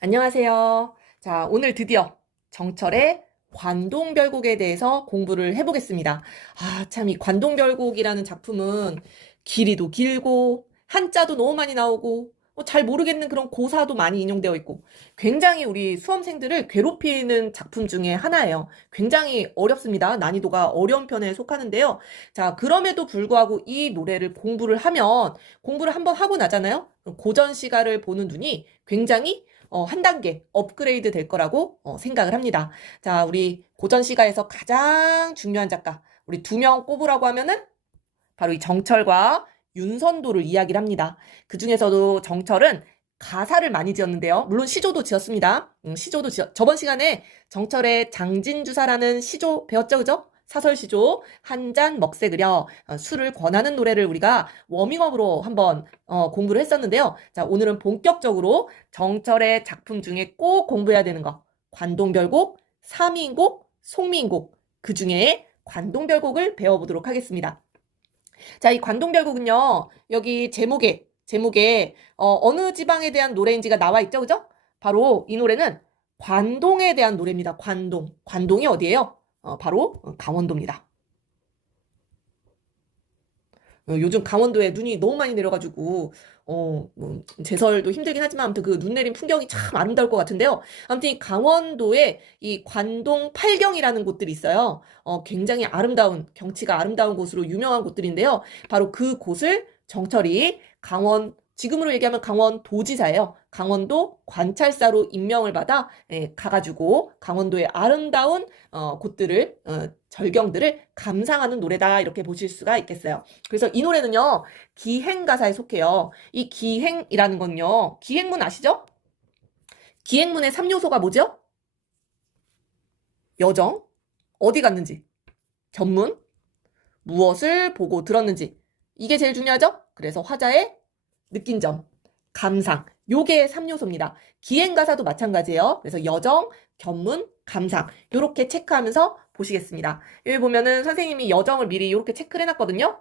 안녕하세요. 자, 오늘 드디어 정철의 관동별곡에 대해서 공부를 해보겠습니다. 아, 참, 이 관동별곡이라는 작품은 길이도 길고, 한자도 너무 많이 나오고, 잘 모르겠는 그런 고사도 많이 인용되어 있고, 굉장히 우리 수험생들을 괴롭히는 작품 중에 하나예요. 굉장히 어렵습니다. 난이도가 어려운 편에 속하는데요. 자, 그럼에도 불구하고 이 노래를 공부를 한번 하고 나잖아요? 고전 시가를 보는 눈이 굉장히 한 단계 업그레이드 될 거라고 생각을 합니다. 자, 우리 고전 시가에서 가장 중요한 작가, 우리 두 명 꼽으라고 하면은 바로 이 정철과 윤선도를 이야기를 합니다. 그 중에서도 정철은 가사를 많이 지었는데요. 물론 시조도 지었습니다. 저번 시간에 정철의 장진주사라는 시조 배웠죠, 그죠? 사설 시조 한 잔 먹새 그려 술을 권하는 노래를 우리가 워밍업으로 한번 공부를 했었는데요. 자, 오늘은 본격적으로 정철의 작품 중에 꼭 공부해야 되는 거. 관동별곡, 삼인곡, 송미인곡. 그 중에 관동별곡을 배워보도록 하겠습니다. 자, 이 관동별곡은요, 여기 제목에, 어느 지방에 대한 노래인지가 나와 있죠, 그죠? 바로 이 노래는 관동에 대한 노래입니다. 관동. 관동이 어디예요? 바로 강원도입니다. 요즘 강원도에 눈이 너무 많이 내려가지고, 제설도 힘들긴 하지만, 아무튼 그 눈 내린 풍경이 참 아름다울 것 같은데요. 아무튼 이 강원도에 이 관동 팔경이라는 곳들이 있어요. 굉장히 경치가 아름다운 곳으로 유명한 곳들인데요. 바로 그 곳을 정철이 지금으로 얘기하면 강원도지사예요. 강원도 관찰사로 임명을 받아 가가지고 강원도의 아름다운 절경들을 감상하는 노래다 이렇게 보실 수가 있겠어요. 그래서 이 노래는요, 기행 가사에 속해요. 이 기행이라는 건요, 기행문 아시죠? 기행문의 3요소가 뭐죠? 여정, 어디 갔는지, 견문, 무엇을 보고 들었는지. 이게 제일 중요하죠? 그래서 화자의 느낀 점, 감상. 요게 3요소입니다. 기행 가사도 마찬가지예요. 그래서 여정, 견문, 감상. 요렇게 체크하면서 보시겠습니다. 여기 보면은 선생님이 여정을 미리 요렇게 체크를 해놨거든요.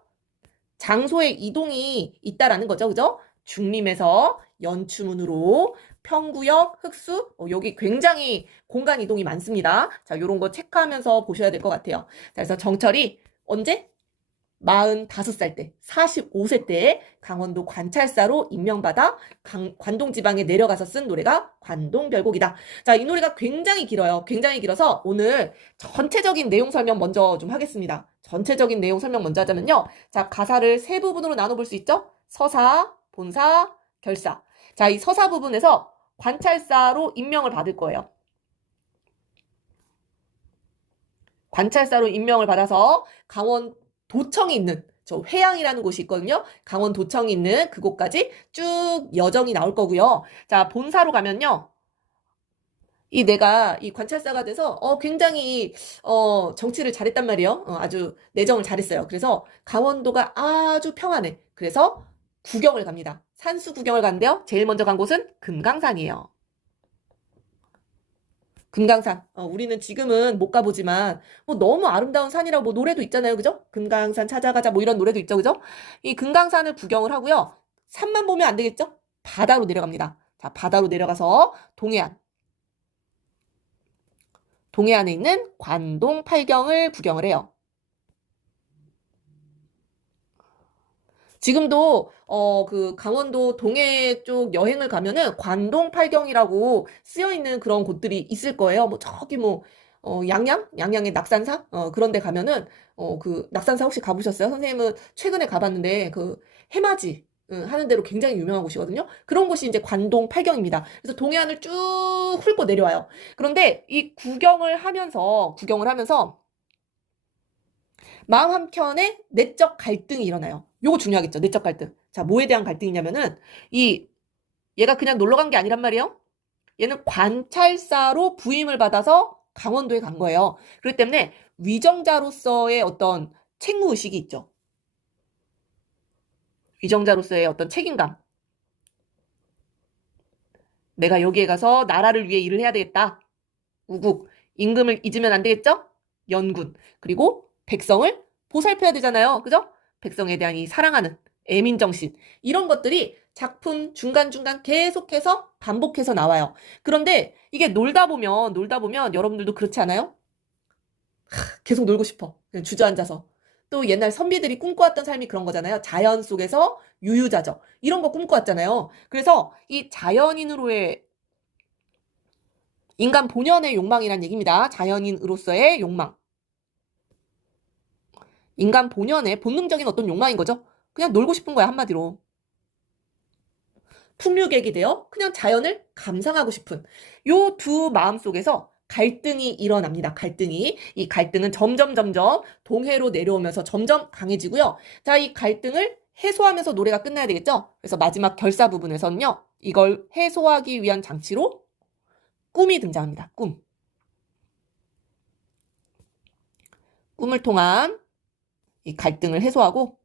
장소의 이동이 있다라는 거죠. 그죠? 중림에서 연추문으로 평구역, 흑수, 여기 굉장히 공간 이동이 많습니다. 자, 요런 거 체크하면서 보셔야 될 것 같아요. 자, 그래서 정철이 언제? 45살 때, 45세 때에 강원도 관찰사로 임명받아 관동 지방에 내려가서 쓴 노래가 관동별곡이다. 자, 이 노래가 굉장히 길어요. 굉장히 길어서 오늘 전체적인 내용 설명 먼저 좀 하겠습니다. 전체적인 내용 설명 먼저 하자면요. 자, 가사를 세 부분으로 나눠볼 수 있죠? 서사, 본사, 결사. 자, 이 서사 부분에서 관찰사로 임명을 받을 거예요. 관찰사로 임명을 받아서 강원도청이 있는 저 회양이라는 곳이 있거든요. 강원도청이 있는 그곳까지 쭉 여정이 나올 거고요. 자, 본사로 가면요. 내가 이 관찰사가 돼서 굉장히 정치를 잘했단 말이에요. 아주 내정을 잘했어요. 그래서 강원도가 아주 평안해. 그래서 구경을 갑니다. 산수 구경을 간대요. 제일 먼저 간 곳은 금강산이에요. 금강산. 우리는 지금은 못 가보지만, 너무 아름다운 산이라고 노래도 있잖아요. 그죠? 금강산 찾아가자, 이런 노래도 있죠. 그죠? 이 금강산을 구경을 하고요. 산만 보면 안 되겠죠? 바다로 내려갑니다. 자, 바다로 내려가서 동해안에 있는 관동 팔경을 구경을 해요. 지금도 그 강원도 동해 쪽 여행을 가면은 관동 팔경이라고 쓰여 있는 그런 곳들이 있을 거예요. 저기 양양의 낙산사 그런 데 가면은 그 낙산사 혹시 가보셨어요? 선생님은 최근에 가봤는데 그 해맞이 하는 대로 굉장히 유명한 곳이거든요. 그런 곳이 이제 관동 팔경입니다. 그래서 동해안을 쭉 훑고 내려와요. 그런데 이 구경을 하면서 마음 한켠에 내적 갈등이 일어나요. 요거 중요하겠죠. 내적 갈등. 자, 뭐에 대한 갈등이냐면은 얘가 그냥 놀러 간 게 아니란 말이에요. 얘는 관찰사로 부임을 받아서 강원도에 간 거예요. 그렇기 때문에 위정자로서의 어떤 책무 의식이 있죠. 위정자로서의 어떤 책임감. 내가 여기에 가서 나라를 위해 일을 해야 되겠다. 우국. 임금을 잊으면 안 되겠죠? 연군. 그리고 백성을 보살펴야 되잖아요. 그죠? 백성에 대한 이 사랑하는 애민정신. 이런 것들이 작품 중간중간 계속해서 반복해서 나와요. 그런데 이게 놀다 보면 여러분들도 그렇지 않아요? 계속 놀고 싶어. 그냥 주저앉아서. 또 옛날 선비들이 꿈꿔왔던 삶이 그런 거잖아요. 자연 속에서 유유자적. 이런 거 꿈꿔왔잖아요. 그래서 이 자연인으로의 인간 본연의 욕망이란 얘기입니다. 자연인으로서의 욕망. 인간 본연의 본능적인 어떤 욕망인 거죠. 그냥 놀고 싶은 거야, 한마디로. 풍류객이 되어 그냥 자연을 감상하고 싶은 요 두 마음 속에서 갈등이 일어납니다. 갈등이. 이 갈등은 점점 동해로 내려오면서 점점 강해지고요. 자, 이 갈등을 해소하면서 노래가 끝나야 되겠죠? 그래서 마지막 결사 부분에서는요. 이걸 해소하기 위한 장치로 꿈이 등장합니다. 꿈. 꿈을 통한 이 갈등을 해소하고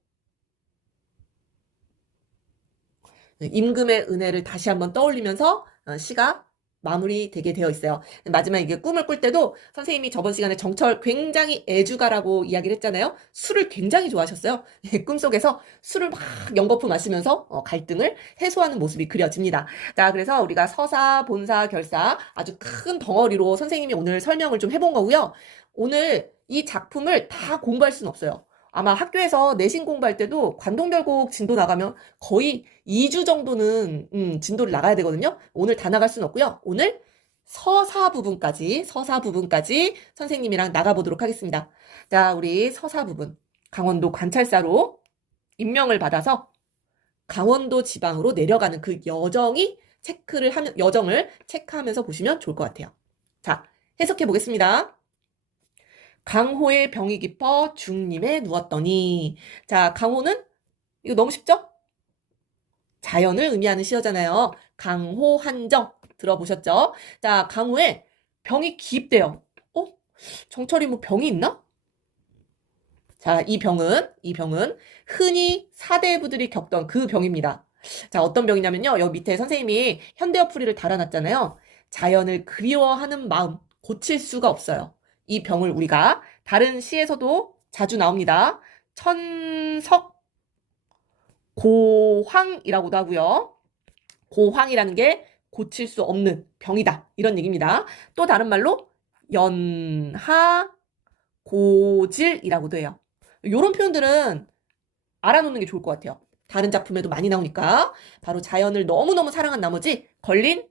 임금의 은혜를 다시 한번 떠올리면서 시가 마무리되게 되어 있어요. 마지막에 이게 꿈을 꿀 때도 선생님이 저번 시간에 정철 굉장히 애주가라고 이야기를 했잖아요. 술을 굉장히 좋아하셨어요. 꿈속에서 술을 막 연거푸 마시면서 갈등을 해소하는 모습이 그려집니다. 자, 그래서 우리가 서사, 본사, 결사 아주 큰 덩어리로 선생님이 오늘 설명을 좀 해본 거고요. 오늘 이 작품을 다 공부할 수는 없어요. 아마 학교에서 내신 공부할 때도 관동별곡 진도 나가면 거의 2주 정도는 진도를 나가야 되거든요. 오늘 다 나갈 수는 없고요. 오늘 서사 부분까지 선생님이랑 나가보도록 하겠습니다. 자, 우리 서사 부분. 강원도 관찰사로 임명을 받아서 강원도 지방으로 내려가는 그 여정을 체크하면서 보시면 좋을 것 같아요. 자, 해석해 보겠습니다. 강호의 병이 깊어 중림에 누웠더니. 자, 강호는 이거 너무 쉽죠? 자연을 의미하는 시어잖아요. 강호 한정 들어보셨죠? 자, 강호의 병이 깊대요. 정철이 뭐 병이 있나? 자, 이 병은 흔히 사대부들이 겪던 그 병입니다. 자, 어떤 병이냐면요. 여기 밑에 선생님이 현대어풀이를 달아놨잖아요. 자연을 그리워하는 마음 고칠 수가 없어요. 이 병을 우리가 다른 시에서도 자주 나옵니다. 천석 고황이라고도 하고요. 고황이라는 게 고칠 수 없는 병이다. 이런 얘기입니다. 또 다른 말로 연하 고질이라고도 해요. 이런 표현들은 알아놓는 게 좋을 것 같아요. 다른 작품에도 많이 나오니까 바로 자연을 너무너무 사랑한 나머지 걸린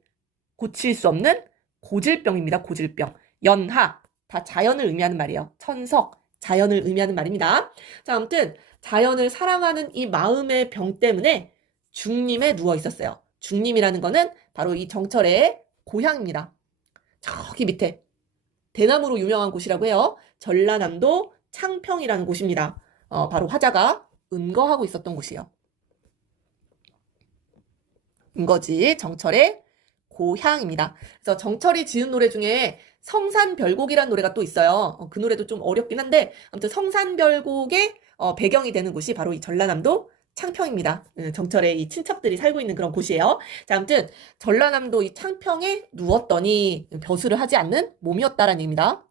고칠 수 없는 고질병입니다. 고질병. 연하 다 자연을 의미하는 말이에요. 천석 자연을 의미하는 말입니다. 자, 아무튼 자연을 사랑하는 이 마음의 병 때문에 중림에 누워 있었어요. 중림이라는 거는 바로 이 정철의 고향입니다. 저기 밑에 대나무로 유명한 곳이라고 해요. 전라남도 창평이라는 곳입니다. 바로 화자가 은거하고 있었던 곳이에요. 은거지 정철의 고향입니다. 그래서 정철이 지은 노래 중에 성산별곡이라는 노래가 또 있어요. 그 노래도 좀 어렵긴 한데 아무튼 성산별곡의 배경이 되는 곳이 바로 이 전라남도 창평입니다. 정철의 이 친척들이 살고 있는 그런 곳이에요. 자, 아무튼 전라남도 이 창평에 누웠더니 벼슬을 하지 않는 몸이었다라는 얘기입니다.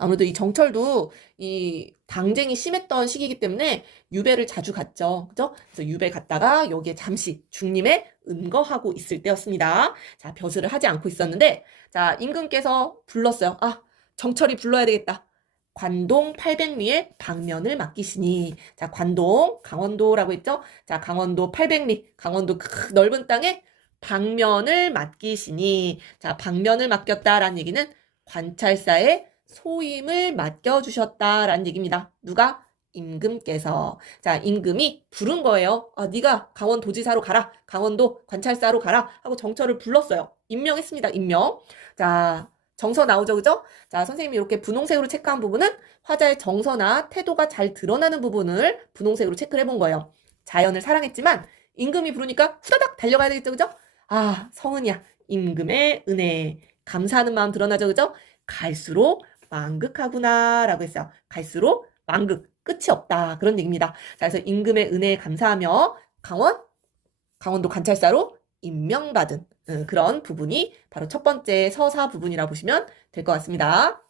아무래도 이 정철도 이 당쟁이 심했던 시기이기 때문에 유배를 자주 갔죠. 그죠? 그래서 유배 갔다가 여기에 잠시 중림에 은거하고 있을 때였습니다. 자, 벼슬을 하지 않고 있었는데, 자, 임금께서 불렀어요. 아, 정철이 불러야 되겠다. 관동 800리에 방면을 맡기시니. 자, 관동, 강원도라고 했죠? 자, 강원도 800리, 강원도 그 넓은 땅에 방면을 맡기시니. 자, 방면을 맡겼다라는 얘기는 관찰사의 소임을 맡겨주셨다라는 얘기입니다. 누가? 임금께서. 자, 임금이 부른 거예요. 아, 네가 강원도지사로 가라. 강원도 관찰사로 가라. 하고 정철을 불렀어요. 임명했습니다. 임명. 자, 정서 나오죠, 그죠? 자, 선생님이 이렇게 분홍색으로 체크한 부분은 화자의 정서나 태도가 잘 드러나는 부분을 분홍색으로 체크를 해본 거예요. 자연을 사랑했지만 임금이 부르니까 후다닥 달려가야 되겠죠, 그죠? 아, 성은이야. 임금의 은혜. 감사하는 마음 드러나죠, 그죠? 갈수록 만극하구나 라고 했어요. 갈수록 만극, 끝이 없다. 그런 얘기입니다. 자, 그래서 임금의 은혜에 감사하며 강원도 관찰사로 임명받은 그런 부분이 바로 첫 번째 서사 부분이라 보시면 될 것 같습니다.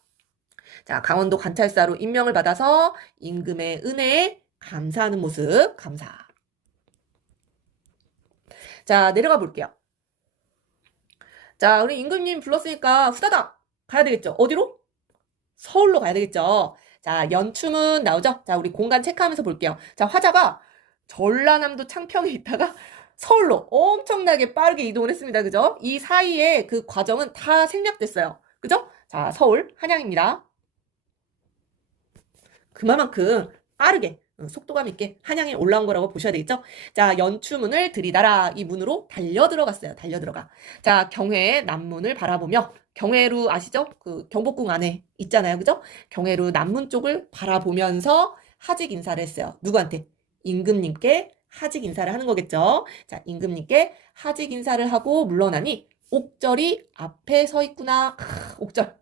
자, 강원도 관찰사로 임명을 받아서 임금의 은혜에 감사하는 모습, 감사. 자, 내려가 볼게요. 자, 우리 임금님 불렀으니까 후다닥 가야 되겠죠? 어디로? 서울로 가야 되겠죠? 자, 연춤은 나오죠? 자, 우리 공간 체크하면서 볼게요. 자, 화자가 전라남도 창평에 있다가 서울로 엄청나게 빠르게 이동을 했습니다. 그죠? 이 사이에 그 과정은 다 생략됐어요. 그죠? 자, 서울, 한양입니다. 그만큼 빠르게 속도감 있게 한양에 올라온 거라고 보셔야 되겠죠? 자, 연추문을 들이다라 이 문으로 달려 들어갔어요. 달려 들어가. 자, 경회의 남문을 바라보며 경회루 아시죠? 그 경복궁 안에 있잖아요. 그죠? 경회루 남문 쪽을 바라보면서 하직 인사를 했어요. 누구한테? 임금님께 하직 인사를 하는 거겠죠? 자, 임금님께 하직 인사를 하고 물러나니 옥절이 앞에 서 있구나. 옥절.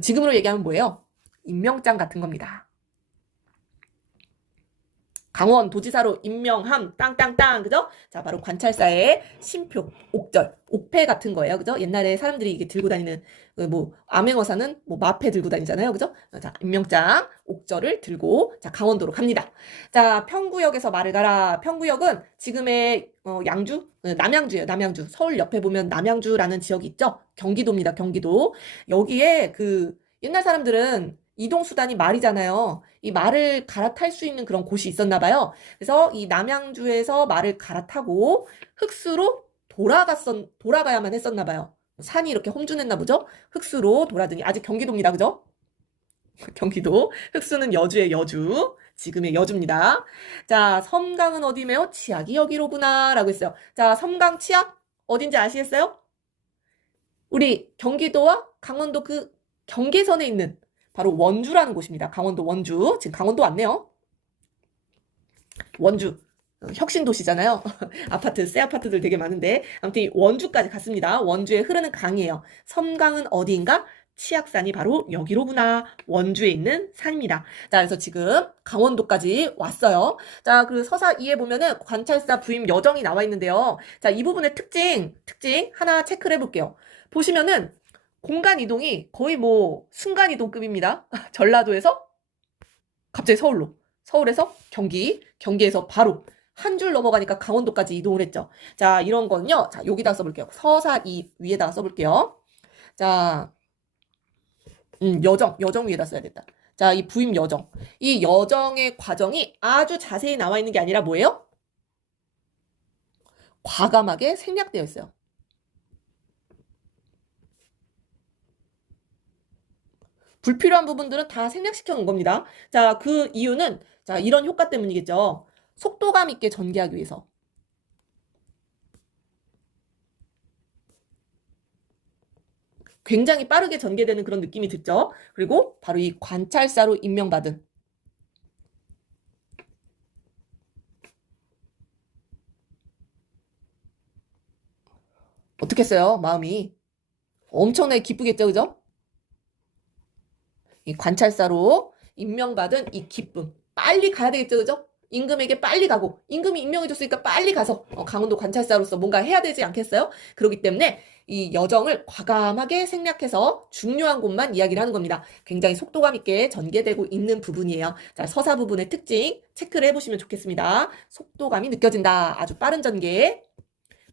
지금으로 얘기하면 뭐예요? 임명장 같은 겁니다. 강원 도지사로 임명함 땅땅땅 그죠? 자 바로 관찰사의 심표 옥절 옥패 같은 거예요 그죠? 옛날에 사람들이 이게 들고 다니는 뭐 암행어사는 뭐 마패 들고 다니잖아요 그죠? 자 임명장 옥절을 들고 자 강원도로 갑니다. 자 평구역에서 말을 가라. 평구역은 지금의 양주 남양주예요. 남양주 서울 옆에 보면 남양주라는 지역이 있죠? 경기도입니다. 경기도 여기에 그 옛날 사람들은 이동수단이 말이잖아요. 이 말을 갈아탈 수 있는 그런 곳이 있었나 봐요. 그래서 이 남양주에서 말을 갈아타고 흑수로 돌아가야만 했었나 봐요. 산이 이렇게 험준했나 보죠? 흑수로 돌아더니 아직 경기도입니다. 그죠? 경기도. 흑수는 여주의 여주. 지금의 여주입니다. 자, 섬강은 어디매요? 치악이 여기로구나. 라고 했어요. 자, 섬강 치악 어딘지 아시겠어요? 우리 경기도와 강원도 그 경계선에 있는 바로 원주라는 곳입니다. 강원도 원주. 지금 강원도 왔네요. 원주. 혁신도시잖아요. 아파트, 새 아파트들 되게 많은데. 아무튼 원주까지 갔습니다. 원주에 흐르는 강이에요. 섬강은 어디인가? 치악산이 바로 여기로구나. 원주에 있는 산입니다. 자, 그래서 지금 강원도까지 왔어요. 자, 그 서사 2에 보면은 관찰사 부임 여정이 나와 있는데요. 자, 이 부분의 특징 하나 체크를 해볼게요. 보시면은 공간 이동이 거의 뭐 순간 이동급입니다. 전라도에서 갑자기 서울로, 서울에서 경기에서 바로 한 줄 넘어가니까 강원도까지 이동을 했죠. 자, 이런 거는요. 자, 여기다 써볼게요. 서사 2 위에다가 써볼게요. 자, 여정 위에다 써야겠다. 자, 이 부임 여정. 이 여정의 과정이 아주 자세히 나와 있는 게 아니라 뭐예요? 과감하게 생략되어 있어요. 불필요한 부분들은 다 생략시켜 놓은 겁니다. 자, 그 이유는 자, 이런 효과 때문이겠죠. 속도감 있게 전개하기 위해서. 굉장히 빠르게 전개되는 그런 느낌이 들죠. 그리고 바로 이 관찰사로 임명받은 어떻겠어요? 마음이 엄청나게 기쁘겠죠, 그죠? 이 관찰사로 임명받은 이 기쁨. 빨리 가야 되겠죠, 그죠? 임금에게 빨리 가고, 임금이 임명해줬으니까 빨리 가서 강원도 관찰사로서 뭔가 해야 되지 않겠어요? 그렇기 때문에 이 여정을 과감하게 생략해서 중요한 곳만 이야기를 하는 겁니다. 굉장히 속도감 있게 전개되고 있는 부분이에요. 자, 서사 부분의 특징 체크를 해보시면 좋겠습니다. 속도감이 느껴진다. 아주 빠른 전개.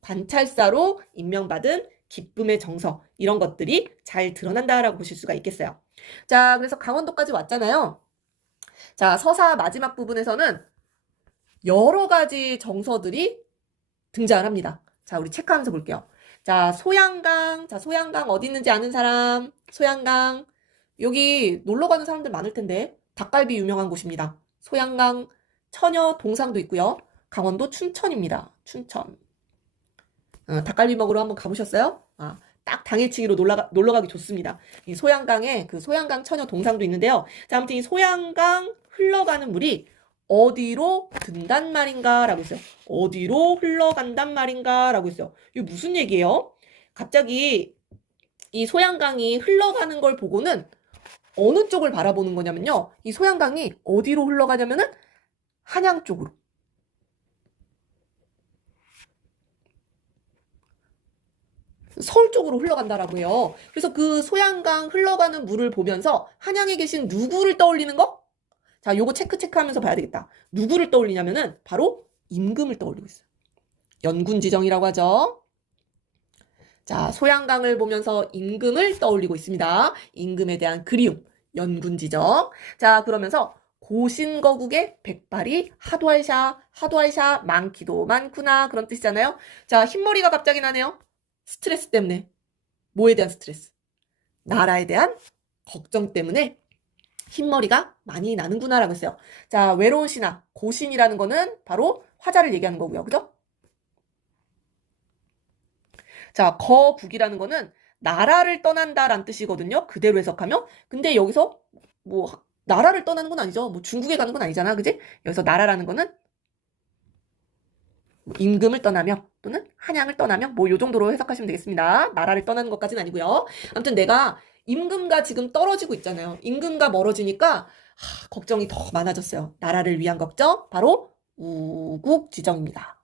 관찰사로 임명받은 기쁨의 정서 이런 것들이 잘 드러난다라고 보실 수가 있겠어요. 자, 그래서 강원도까지 왔잖아요. 자, 서사 마지막 부분에서는 여러 가지 정서들이 등장을 합니다. 자, 우리 체크하면서 볼게요. 자, 소양강. 자, 소양강 어디 있는지 아는 사람? 소양강. 여기 놀러 가는 사람들 많을 텐데 닭갈비 유명한 곳입니다. 소양강 처녀 동상도 있고요. 강원도 춘천입니다. 춘천. 닭갈비 먹으러 한번 가보셨어요? 아, 딱 당일치기로 놀러 가기 좋습니다. 이 소양강에 그 소양강 처녀 동상도 있는데요. 자, 아무튼 이 소양강 흘러가는 물이 어디로 든단 말인가? 라고 했어요. 어디로 흘러간단 말인가? 라고 했어요. 이게 무슨 얘기예요? 갑자기 이 소양강이 흘러가는 걸 보고는 어느 쪽을 바라보는 거냐면요. 이 소양강이 어디로 흘러가냐면은 한양 쪽으로. 서울 쪽으로 흘러간다라고 해요. 그래서 그 소양강 흘러가는 물을 보면서 한양에 계신 누구를 떠올리는 거? 자, 요거 체크하면서 봐야 되겠다. 누구를 떠올리냐면은 바로 임금을 떠올리고 있어요. 연군지정이라고 하죠. 자, 소양강을 보면서 임금을 떠올리고 있습니다. 임금에 대한 그리움, 연군지정. 자, 그러면서 고신거국의 백발이 하도할샤, 하도할샤, 많기도 많구나. 그런 뜻이잖아요. 자, 흰머리가 갑자기 나네요. 스트레스 때문에. 뭐에 대한 스트레스? 나라에 대한 걱정 때문에 흰머리가 많이 나는구나라고 했어요. 자, 외로운 신하, 고신이라는 거는 바로 화자를 얘기하는 거고요. 그죠? 자, 거국이라는 거는 나라를 떠난다라는 뜻이거든요. 그대로 해석하면. 근데 여기서 뭐 나라를 떠나는 건 아니죠. 뭐 중국에 가는 건 아니잖아. 그지? 여기서 나라라는 거는 임금을 떠나며 또는 한양을 떠나며 뭐 요 정도로 해석하시면 되겠습니다. 나라를 떠나는 것까지는 아니고요. 아무튼 내가 임금과 지금 떨어지고 있잖아요. 임금과 멀어지니까 걱정이 더 많아졌어요. 나라를 위한 걱정 바로 우국지정입니다.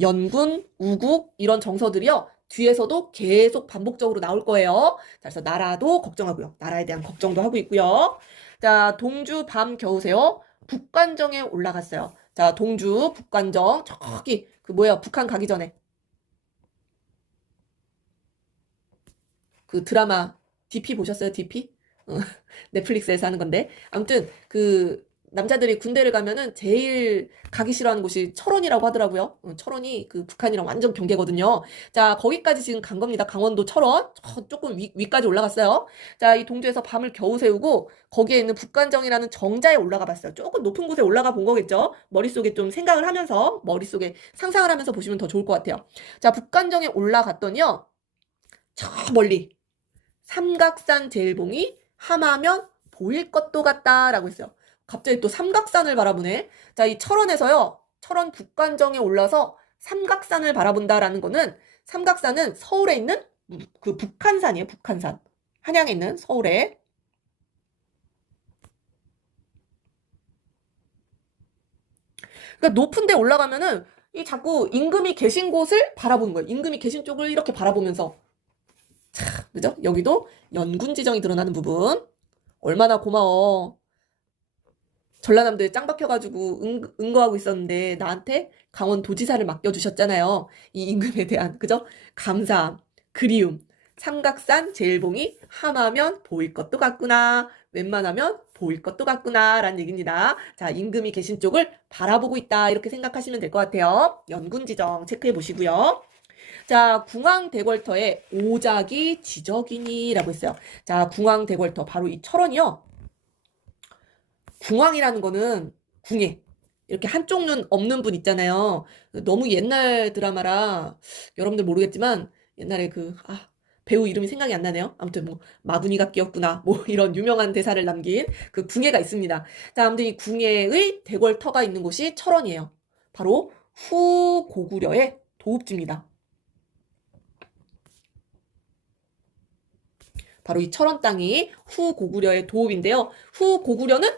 연군, 우국 이런 정서들이요. 뒤에서도 계속 반복적으로 나올 거예요. 그래서 나라도 걱정하고요. 나라에 대한 걱정도 하고 있고요. 자, 동주 밤 겨우세요. 북관정에 올라갔어요. 자, 동주 북관정 저기 그 뭐야 북한 가기 전에 그 드라마 DP 보셨어요? DP? 넷플릭스에서 하는 건데 아무튼 그 남자들이 군대를 가면은 제일 가기 싫어하는 곳이 철원이라고 하더라고요. 철원이 그 북한이랑 완전 경계거든요. 자, 거기까지 지금 간 겁니다. 강원도 철원. 조금 위까지 올라갔어요. 자, 이 동주에서 밤을 겨우 새우고 거기에 있는 북관정이라는 정자에 올라가 봤어요. 조금 높은 곳에 올라가 본 거겠죠. 머릿속에 좀 생각을 하면서 머릿속에 상상을 하면서 보시면 더 좋을 것 같아요. 자, 북관정에 올라갔더니요. 저 멀리 삼각산 제일봉이 함하면 보일 것도 같다라고 했어요. 갑자기 또 삼각산을 바라보네. 자, 이 철원에서요. 철원 북관정에 올라서 삼각산을 바라본다라는 거는 삼각산은 서울에 있는 그 북한산이에요. 북한산. 한양에 있는 서울에. 그러니까 높은 데 올라가면은 이 자꾸 임금이 계신 곳을 바라보는 거예요. 임금이 계신 쪽을 이렇게 바라보면서. 자, 그죠? 여기도 연군지정이 드러나는 부분. 얼마나 고마워. 전라남도에 짱 박혀가지고 응거하고 있었는데 나한테 강원도지사를 맡겨주셨잖아요. 이 임금에 대한 그죠? 감사함, 그리움, 삼각산 제일봉이 함하면 보일 것도 같구나. 웬만하면 보일 것도 같구나 라는 얘기입니다. 자, 임금이 계신 쪽을 바라보고 있다 이렇게 생각하시면 될 것 같아요. 연군지정 체크해 보시고요. 자, 궁왕대궐터에 오작이 지적이니라고 했어요. 자, 궁왕대궐터 바로 이 철원이요. 궁왕이라는 거는 궁예. 이렇게 한쪽 눈 없는 분 있잖아요. 너무 옛날 드라마라 여러분들 모르겠지만 옛날에 배우 이름이 생각이 안 나네요. 아무튼 뭐 마구니가 끼었구나. 뭐 이런 유명한 대사를 남긴 그 궁예가 있습니다. 자, 아무튼 이 궁예의 대궐터가 있는 곳이 철원이에요. 바로 후고구려의 도읍지입니다. 바로 이 철원 땅이 후고구려의 도읍인데요. 후고구려는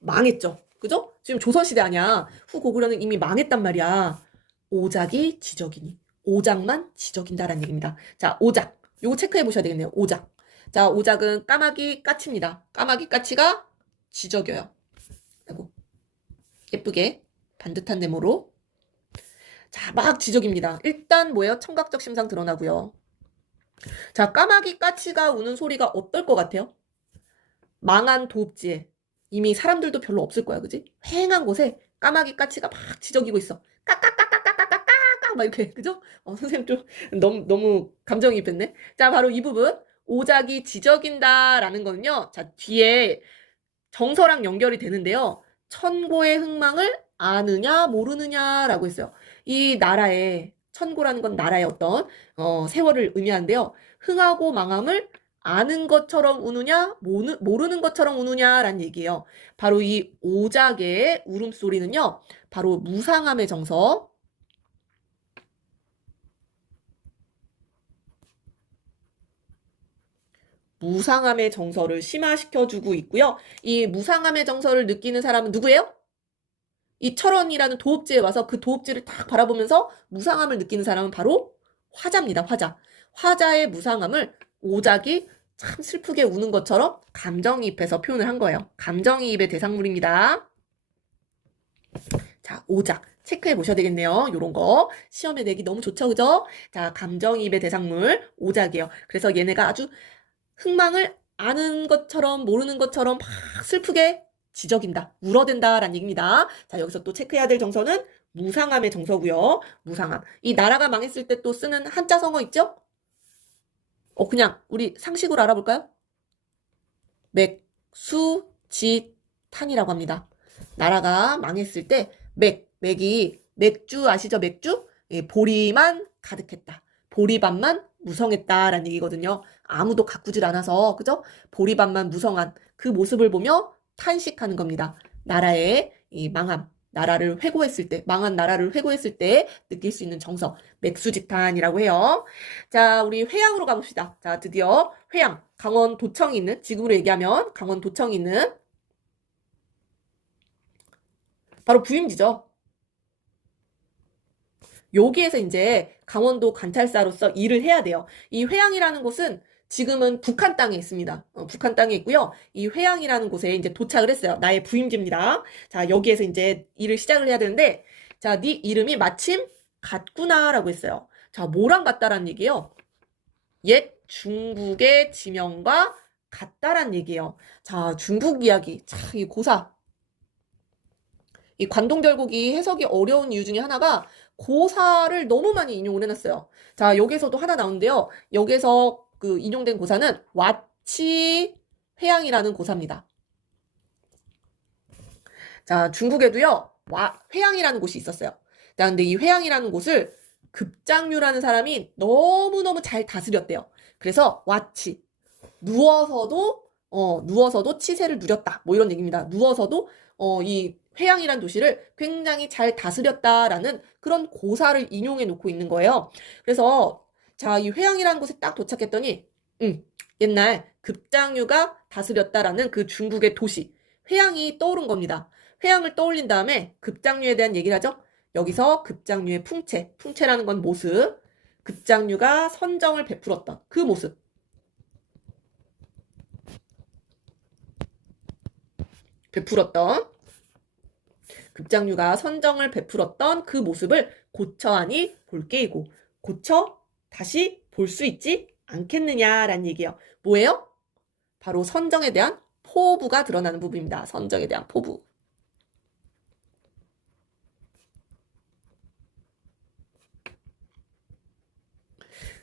망했죠. 그죠? 지금 조선시대 아니야. 후고구려는 이미 망했단 말이야. 오작이 지적이니. 오작만 지적인다라는 얘기입니다. 자, 오작. 요거 체크해 보셔야 되겠네요. 오작. 자, 오작은 까마귀 까치입니다. 까마귀 까치가 지적여요. 아이고. 예쁘게 반듯한 네모로. 자, 막 지적입니다. 일단 뭐예요? 청각적 심상 드러나고요. 자, 까마귀 까치가 우는 소리가 어떨 것 같아요? 망한 도읍지에 이미 사람들도 별로 없을 거야, 그지? 휑한 곳에 까마귀 까치가 막 지저귀고 있어. 까까까까까까까까 막 이렇게, 그죠? 선생님 좀 너무 감정이입했네. 자, 바로 이 부분. 오작이 지저긴다라는 거는요. 자, 뒤에 정서랑 연결이 되는데요. 천고의 흥망을 아느냐 모르느냐라고 했어요. 이 나라의 천고라는 건 나라의 어떤 세월을 의미하는데요. 흥하고 망함을 아는 것처럼 우느냐 모르는 것처럼 우느냐라는 얘기예요. 바로 이 오작의 울음소리는요. 바로 무상함의 정서, 무상함의 정서를 심화시켜주고 있고요. 이 무상함의 정서를 느끼는 사람은 누구예요? 이 철원이라는 도읍지에 와서 그 도읍지를 딱 바라보면서 무상함을 느끼는 사람은 바로 화자입니다. 화자. 화자의 무상함을 오작이 참 슬프게 우는 것처럼 감정이입해서 표현을 한 거예요. 감정이입의 대상물입니다. 자, 오작. 체크해 보셔야 되겠네요. 요런 거. 시험에 내기 너무 좋죠, 그죠? 자, 감정이입의 대상물, 오작이에요. 그래서 얘네가 아주 흥망을 아는 것처럼 모르는 것처럼 막 슬프게 지적인다, 울어댄다라는 얘기입니다. 자, 여기서 또 체크해야 될 정서는 무상함의 정서고요. 무상함. 이 나라가 망했을 때 또 쓰는 한자 성어 있죠? 그냥 우리 상식으로 알아볼까요? 맥수지탄이라고 합니다. 나라가 망했을 때 맥이 맥주 아시죠? 맥주? 예, 보리만 가득했다. 보리밥만 무성했다라는 얘기거든요. 아무도 가꾸질 않아서 그죠? 보리밥만 무성한 그 모습을 보며 탄식하는 겁니다. 나라의 이 망함, 나라를 회고했을 때, 망한 나라를 회고했을 때 느낄 수 있는 정서, 맥수지탄이라고 해요. 자, 우리 회양으로 가봅시다. 자, 드디어 회양, 강원 도청이 있는, 지금으로 얘기하면 강원 도청이 있는 바로 부임지죠. 여기에서 이제 강원도 관찰사로서 일을 해야 돼요. 이 회양이라는 곳은 지금은 북한 땅에 있습니다. 북한 땅에 있고요. 이 회양이라는 곳에 이제 도착을 했어요. 나의 부임지입니다. 자, 여기에서 이제 일을 시작을 해야 되는데, 자, 네 이름이 마침 같구나라고 했어요. 자, 뭐랑 같다라는 얘기예요? 옛 중국의 지명과 같다란 얘기예요. 자, 중국 이야기. 자, 이 고사. 이 관동결국이 해석이 어려운 이유 중에 하나가 고사를 너무 많이 인용을 해놨어요. 자, 여기서도 하나 나오는데요. 여기서 그 인용된 고사는 와치 회양이라는 고사입니다. 자, 중국에도요, 회양이라는 곳이 있었어요. 자, 근데 이 회양이라는 곳을 급장류라는 사람이 너무너무 잘 다스렸대요. 그래서 와치, 누워서도 치세를 누렸다. 뭐 이런 얘기입니다. 누워서도, 이 회양이란 도시를 굉장히 잘 다스렸다라는 그런 고사를 인용해 놓고 있는 거예요. 그래서, 자, 이 회양이라는 곳에 딱 도착했더니, 옛날 급장류가 다스렸다라는 그 중국의 도시, 회양이 떠오른 겁니다. 회양을 떠올린 다음에 급장류에 대한 얘기를 하죠. 여기서 급장류의 풍채라는 건 모습, 급장류가 선정을 베풀었던 그 모습. 급장류가 선정을 베풀었던 그 모습을 고쳐하니 볼게이고, 고쳐 다시 볼 수 있지 않겠느냐라는 얘기예요. 뭐예요? 바로 선정에 대한 포부가 드러나는 부분입니다. 선정에 대한 포부.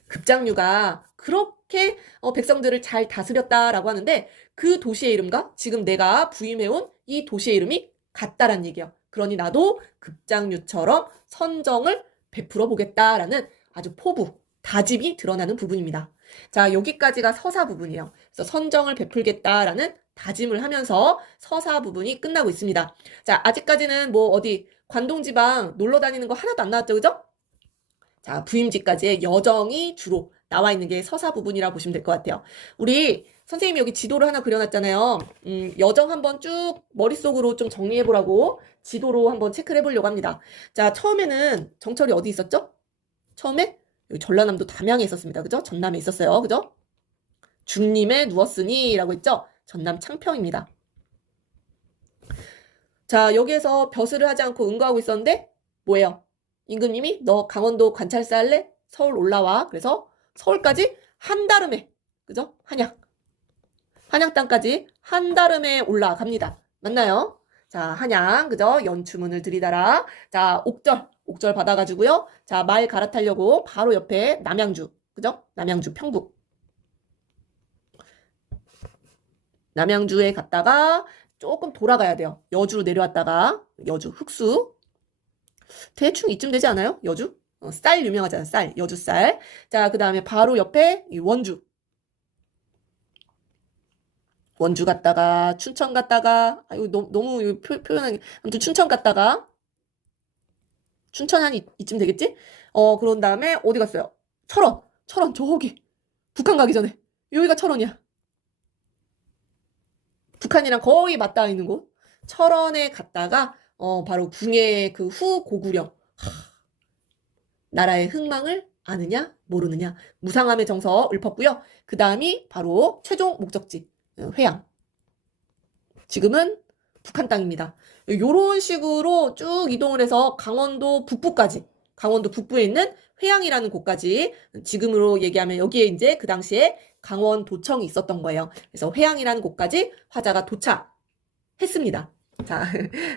급장류가 그렇게 백성들을 잘 다스렸다라고 하는데 그 도시의 이름과 지금 내가 부임해온 이 도시의 이름이 같다란 얘기예요. 그러니 나도 급장류처럼 선정을 베풀어 보겠다라는 아주 포부, 다짐이 드러나는 부분입니다. 자, 여기까지가 서사 부분이에요. 그래서 선정을 베풀겠다라는 다짐을 하면서 서사 부분이 끝나고 있습니다. 자, 아직까지는 뭐 어디 관동지방 놀러 다니는 거 하나도 안 나왔죠, 그죠? 자, 부임지까지의 여정이 주로 나와 있는 게 서사 부분이라고 보시면 될 것 같아요. 우리 선생님이 여기 지도를 하나 그려놨잖아요. 여정 한번 쭉 머릿속으로 좀 정리해보라고 지도로 한번 체크를 해보려고 합니다. 자, 처음에는 정철이 어디 있었죠? 처음에 여기 전라남도 담양에 있었습니다. 그죠? 전남에 있었어요. 그죠? 중림에 누웠으니 라고 했죠? 전남 창평입니다. 자, 여기에서 벼슬을 하지 않고 응거하고 있었는데 뭐예요? 임금님이 너 강원도 관찰사 할래? 서울 올라와. 그래서 서울까지 한달음에, 그죠? 한양 땅까지 한달음에 올라갑니다. 맞나요? 자, 한양, 그죠? 연추문을 들이다라. 자, 옥절 받아가지고요. 자, 말 갈아타려고 바로 옆에 남양주, 그죠? 남양주 평북. 남양주에 갔다가 조금 돌아가야 돼요. 여주로 내려왔다가 여주 흑수. 대충 이쯤 되지 않아요? 여주? 쌀 유명하잖아요. 쌀, 여주 쌀. 자, 그 다음에 바로 옆에 이 원주. 원주 갔다가 춘천 갔다가 이거 너무 표현하기 아무튼 춘천 갔다가 춘천 한 이쯤 되겠지? 그런 다음에 어디 갔어요? 철원 저기 북한 가기 전에 여기가 철원이야. 북한이랑 거의 맞닿아 있는 곳. 철원에 갔다가 바로 궁예 그 후 고구려. 나라의 흥망을 아느냐 모르느냐 무상함의 정서 읊었고요. 그 다음이 바로 최종 목적지 회양. 지금은 북한 땅입니다. 요런 식으로 쭉 이동을 해서 강원도 북부까지, 강원도 북부에 있는 회양이라는 곳까지, 지금으로 얘기하면 여기에 이제 그 당시에 강원도청이 있었던 거예요. 그래서 회양이라는 곳까지 화자가 도착했습니다. 자,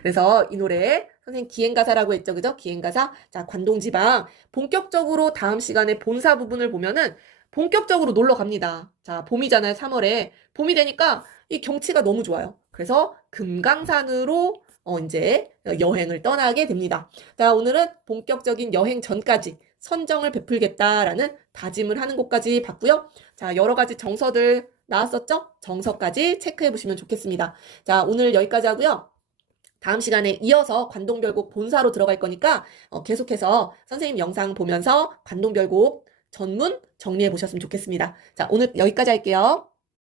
그래서 이 노래 선생님 기행가사라고 했죠, 그죠? 기행가사. 자, 관동지방 본격적으로 다음 시간에 본사 부분을 보면은 본격적으로 놀러 갑니다. 자, 봄이잖아요, 3월에. 봄이 되니까 이 경치가 너무 좋아요. 그래서 금강산으로 이제 여행을 떠나게 됩니다. 자, 오늘은 본격적인 여행 전까지 선정을 베풀겠다라는 다짐을 하는 것까지 봤고요. 자, 여러 가지 정서들 나왔었죠? 정서까지 체크해 보시면 좋겠습니다. 자, 오늘 여기까지 하고요. 다음 시간에 이어서 관동별곡 본사로 들어갈 거니까 계속해서 선생님 영상 보면서 관동별곡 전문 정리해 보셨으면 좋겠습니다. 자, 오늘 여기까지 할게요.